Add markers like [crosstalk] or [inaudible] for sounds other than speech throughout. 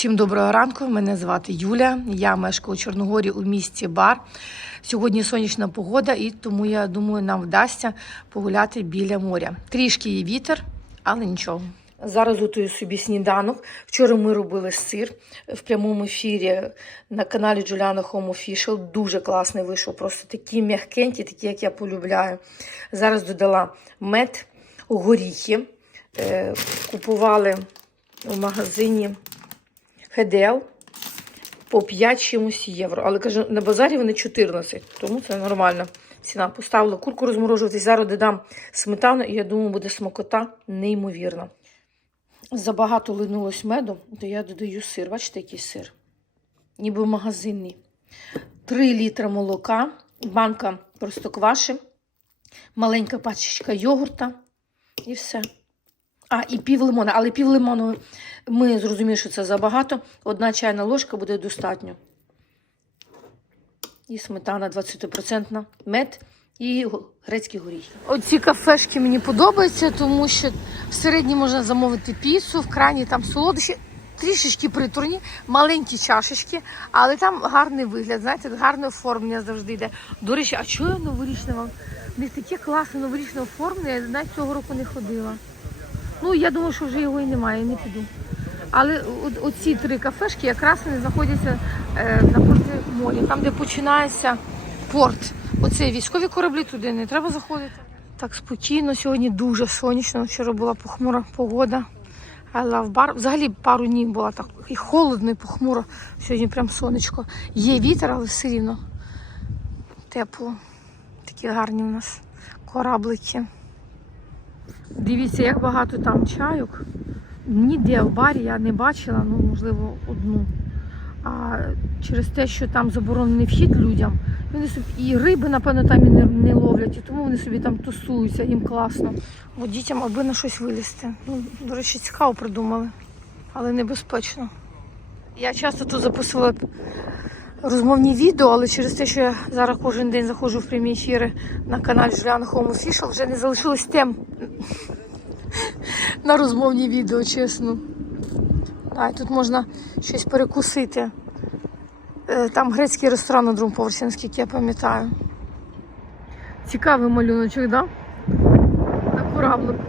Всім доброго ранку. Мене звати Юля. Я мешкаю у Чорногорі у місті Бар. Сьогодні сонячна погода, і тому я думаю, нам вдасться погуляти біля моря. Трішки є вітер, але нічого. Зараз готую собі сніданок. Вчора ми робили сир в прямому ефірі на каналі Juliana Home Official. Дуже класний вийшов, просто такі м'якенькі, такі, як я полюбляю. Зараз додала мед, горіхи. Е, Купували в магазині Хедел по 5 чимось євро. Але кажу, на базарі вони 14, тому це нормальна ціна. Поставила курку розморожувати. Зараз додам сметану, і я думаю, буде смакота неймовірна. Забагато линулось меду, то я додаю сир. Бачите, який сир? Ніби магазинний. 3 літра молока, банка простокваши, маленька пачечка йогурта і все. А, і пів лимона. Але пів лимону ми зрозуміли, що це забагато. Одна чайна ложка буде достатньо. І сметана 20%, мед і грецькі горіхи. Оці кафешки мені подобаються, тому що в середній можна замовити піцу, в крайній там солодощі. Трішечки приторні, маленькі чашечки, але там гарний вигляд, знаєте, гарне оформлення завжди йде. До речі, а чого я новорічне вам? Них таке класне новорічне оформлення, я навіть цього року не ходила. Ну, я думаю, що вже його і немає, не піду. Але оці три кафешки якраз вони знаходяться е, напроти моря, там, де починається порт. Оце військові кораблі, туди не треба заходити. Так спокійно, сьогодні дуже сонячно. Вчора була похмура погода. Bar. Взагалі пару днів була так і холодно, і похмуро. Сьогодні прям сонечко. Є вітер, але все рівно тепло. Такі гарні у нас кораблики. Дивіться, як багато там чайок. Ніде в барі я не бачила, ну, можливо, одну. А через те, що там заборонений вхід людям, вони собі і риби, напевно, там і не, не ловлять, і тому вони собі там тусуються, їм класно. Бо дітям аби на щось вилізти. Ну, до речі, цікаво придумали, але небезпечно. Я часто тут записувала розмовні відео, але через те, що я зараз кожен день заходжу в прямі ефіри на каналі Juliana Home Official, вже не залишилось тем [laughs] на розмовні відео, чесно. А, і тут можна щось перекусити. Е, Там грецький ресторан на другому поверсі, наскільки я пам'ятаю. Цікавий малюночок, да? На кораблику.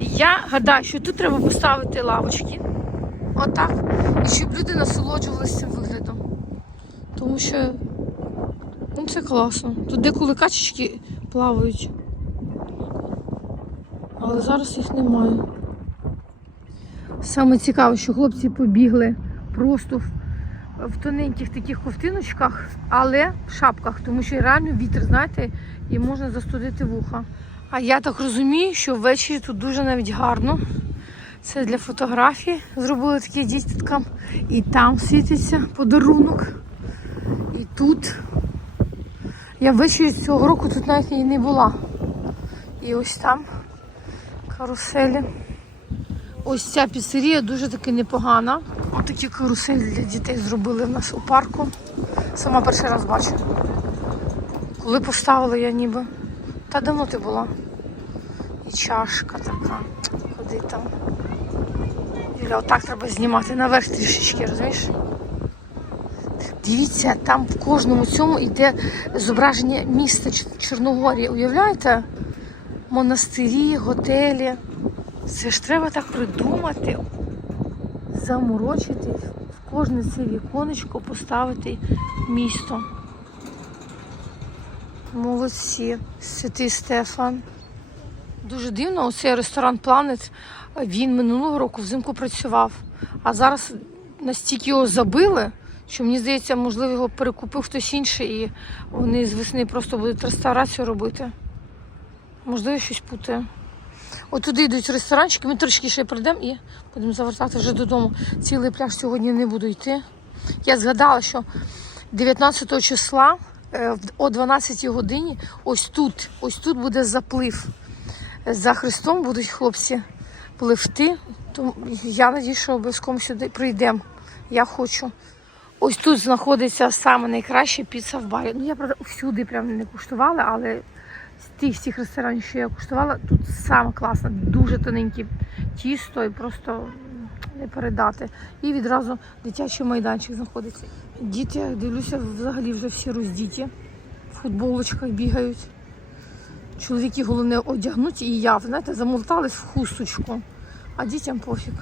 Я гадаю, що тут треба поставити лавочки. Отак. І щоб люди насолоджувалися цим виглядом. Тому що це класно. Тут деколи качечки плавають. Але зараз їх немає. Саме цікаве, що хлопці побігли просто в, тоненьких таких ковтиночках, але в шапках, тому що реально вітер, знаєте, і можна застудити вуха. А я так розумію, що ввечері тут дуже навіть гарно. Це для фотографії. Зробили такі дітям. І там світиться подарунок. І тут. Я ввечері цього року тут навіть і не була. І ось там каруселі. Ось ця піцерія дуже таки непогана. Ось такі каруселі для дітей зробили в нас у парку. Сама перший раз бачу. Коли поставила я ніби. Та давно ти була. І чашка така. Куди там? Юля, отак треба знімати наверх трішечки, розумієш? Дивіться, там в кожному цьому йде зображення міста Чорногорії. Уявляєте? Монастирі, готелі. Це ж треба так придумати, заморочити, в кожне це віконечко поставити місто. Молодці, святий Стефан. Дуже дивно, оцей ресторан Planet, він минулого року взимку працював. А зараз настільки його забили, що мені здається, можливо, його перекупив хтось інший, і вони з весни просто будуть реставрацію робити. Можливо, щось путає. Туди йдуть ресторанчики, ми трошки ще прийдемо і будемо завертати вже додому. Цілий пляж сьогодні не буду йти. Я згадала, що 19 числа е, о 12 годині ось тут, ось тут буде заплив. За Христом будуть хлопці пливти. Тому я надіюсь, що обов'язково сюди прийдемо. Я хочу. Ось тут знаходиться саме найкраща піца в барі. Ну, я правда всюди прям не куштувала, але з тих всіх ресторанів, що я куштувала, тут саме класно, дуже тоненьке тісто і просто не передати. І відразу дитячий майданчик знаходиться. Діти, я дивлюся, взагалі вже всі роздіті, в футболочках бігають. Чоловіки головне одягнуть і я, знаєте, замотались в хусточку, а дітям пофіг.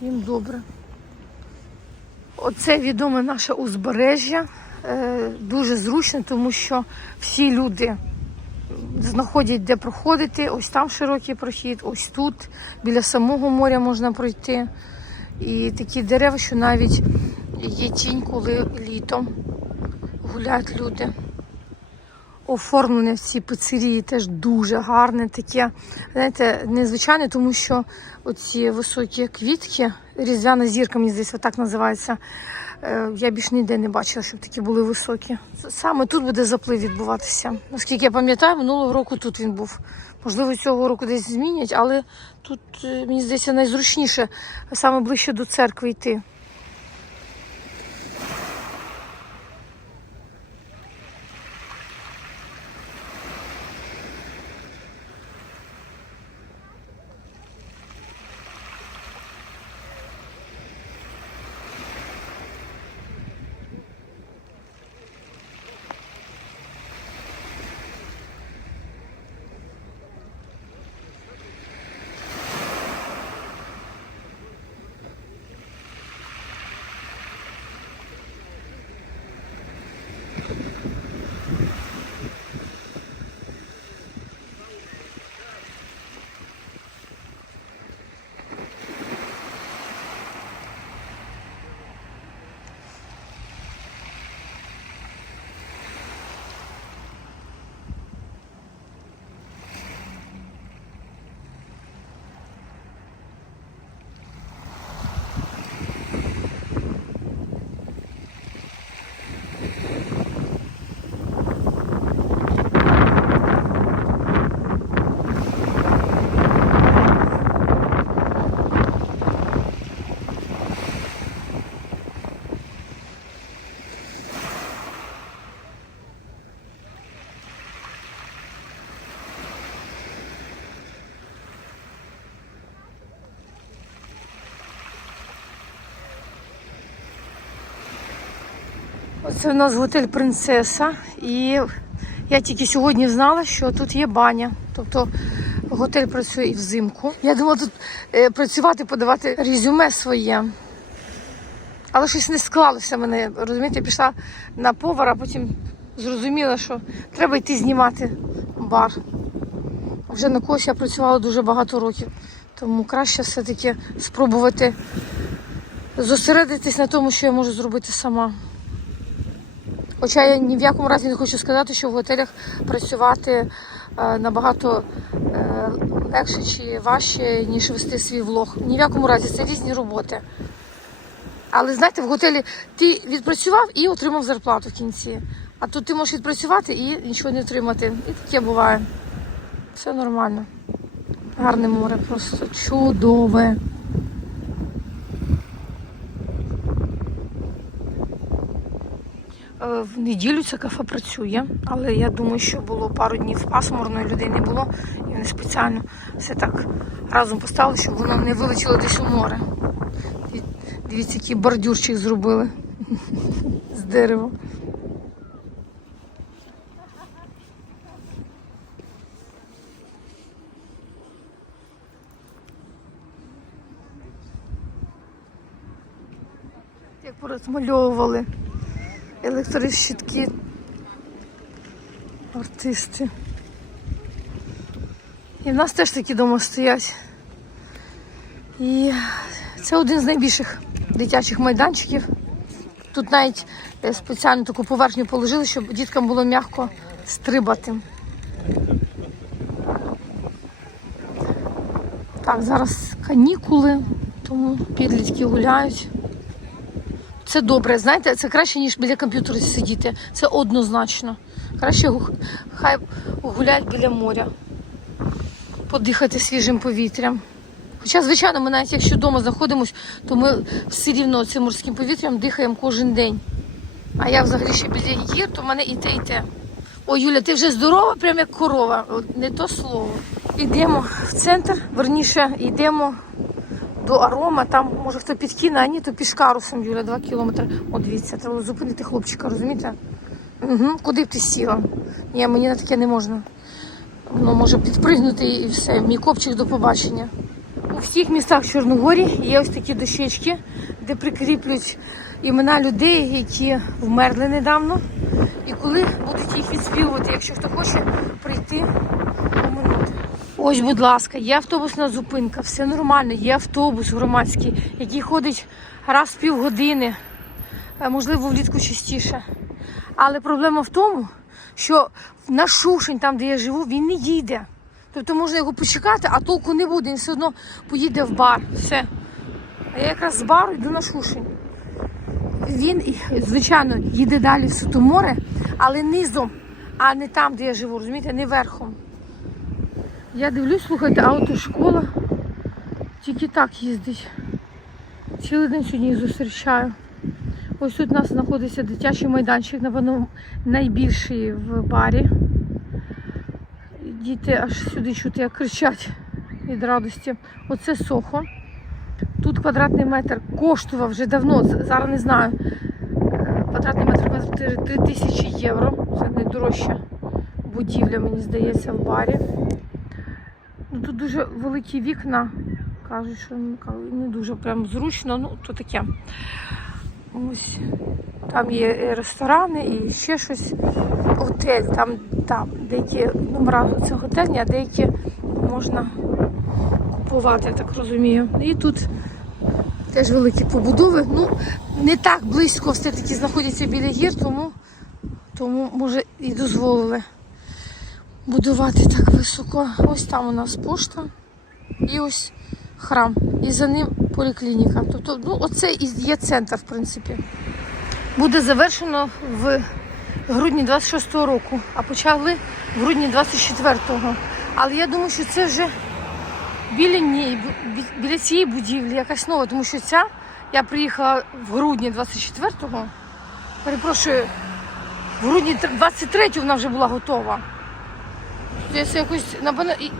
Їм добре. Оце відоме наше узбережжя. Е, Дуже зручно, тому що всі люди знаходять, де проходити. Ось там широкий прохід, ось тут, біля самого моря можна пройти. І такі дерева, що навіть є тінь, коли літом гуляють люди. Оформлене в цій пиццерії теж дуже гарне, таке, знаєте, незвичайне, тому що оці високі квітки, різдвяна зірка, мені здається, так називається. е, Я більш ніде не бачила, щоб такі були високі. Саме тут буде заплив відбуватися. Наскільки я пам'ятаю, минулого року тут він був. Можливо, цього року десь змінять, але тут, е, мені здається, найзручніше саме ближче до церкви йти. Оце у нас готель Принцеса. І я тільки сьогодні знала, що тут є баня. Тобто готель працює і взимку. Я думала тут е, працювати, подавати резюме своє. Але щось не склалося мене. Розумієте, я пішла на повара, потім зрозуміла, що треба йти знімати бар. Вже на когось я працювала дуже багато років. Тому краще все-таки спробувати зосередитись на тому, що я можу зробити сама. Хоча я ні в якому разі не хочу сказати, що в готелях працювати е, набагато е, легше чи важче, ніж вести свій влог. Ні в якому разі це різні роботи. Але знаєте, в готелі ти відпрацював і отримав зарплату в кінці. А тут ти можеш відпрацювати і нічого не отримати. І таке буває. Все нормально. Гарне море, просто чудове. В неділю це кафе працює, але я думаю, що було пару днів пасмурної людей не було, і вони спеціально все так разом поставили, щоб воно не вилетіло десь у море. Дивіться, який бордюрчик зробили [laughs] з дерева. Як порозмальовували електрощитки, артисти. І в нас теж такі вдома стоять. І це один з найбільших дитячих майданчиків. Тут навіть е, спеціально таку поверхню положили, щоб діткам було м'яко стрибати. Так, зараз канікули, тому підлітки гуляють. Це добре, знаєте, це краще, ніж біля комп'ютера сидіти. Це однозначно. Краще хай гуляють біля моря, подихати свіжим повітрям. Хоча, звичайно, ми навіть якщо вдома знаходимося, то ми все рівно цим морським повітрям дихаємо кожен день. А я взагалі ще біля гір, то в мене і те, і те. Ой, Юля, ти вже здорова, прям як корова. Не то слово. Йдемо в центр, верніше, йдемо до арома. Там може хто підкине, а ні, то пішкарусом, Юля, два кілометри. О, дивіться, треба зупинити хлопчика, розумієте? Угу. Куди б ти сіла? Ні, мені на таке не можна. Воно може підпригнути і все. Мій копчик до побачення. У всіх містах Чорногорії є ось такі дощечки, де прикріплюють імена людей, які вмерли недавно. І коли будуть їх відспівувати, якщо хто хоче прийти. Ось, будь ласка, є автобусна зупинка, все нормально, є автобус громадський, який ходить раз в півгодини, е, можливо, влітку частіше. Але проблема в тому, що на Шушень, там, де я живу, він не їде. Тобто можна його почекати, а толку не буде. Він все одно поїде в бар. Все. А я якраз з бару йду на Шушень. Він, звичайно, їде далі в Сутоморе, але низом, а не там, де я живу, розумієте, не верхом. Я дивлюсь, слухайте, автошкола тільки так їздить. Цілий день сьогодні зустрічаю. Ось тут у нас знаходиться дитячий майданчик, напевно, найбільший в барі. Діти аж сюди чути, як кричать від радості. Оце сохо. Тут квадратний метр коштував вже давно, зараз не знаю. Квадратний метр коштує 3 тисячі євро. Це найдорожча будівля, мені здається, в барі. Ну, тут дуже великі вікна. Кажуть, що ну, не дуже прям зручно, ну то таке. Ось там є ресторани і ще щось. Готель, там, там деякі номера це готельні, а деякі можна купувати, так розумію. І тут теж великі побудови. Ну, не так близько все-таки знаходяться біля гір, тому, тому може і дозволили будувати так високо. Ось там у нас пошта і ось храм. І за ним поліклініка. Тобто, ну, оце і є центр, в принципі. Буде завершено в грудні 26-го року, а почали в грудні 24-го. Але я думаю, що це вже біля, ні, біля цієї будівлі якась нова, тому що ця я приїхала в грудні 24-го. Перепрошую, в грудні 23-го вона вже була готова. Це якось напевно, і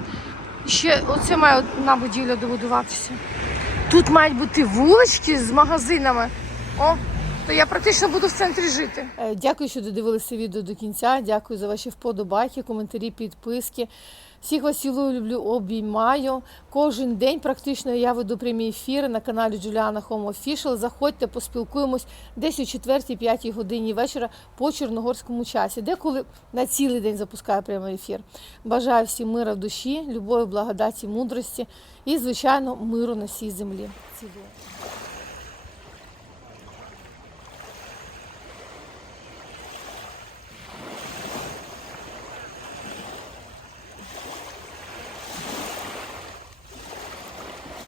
ще оце має одна будівля добудуватися. Тут мають бути вулички з магазинами. О, то я практично буду в центрі жити. Е, Дякую, що додивилися відео до кінця. Дякую за ваші вподобайки, коментарі, підписки. Всіх вас цілую, люблю, обіймаю. Кожен день практично я веду прямі ефіри на каналі Джуліана Home Official. Заходьте, поспілкуємось десь о 4-5 годині вечора по чорногорському часі, деколи на цілий день запускаю прямий ефір. Бажаю всім мира в душі, любові, благодаті, мудрості і, звичайно, миру на всій землі. Цілую.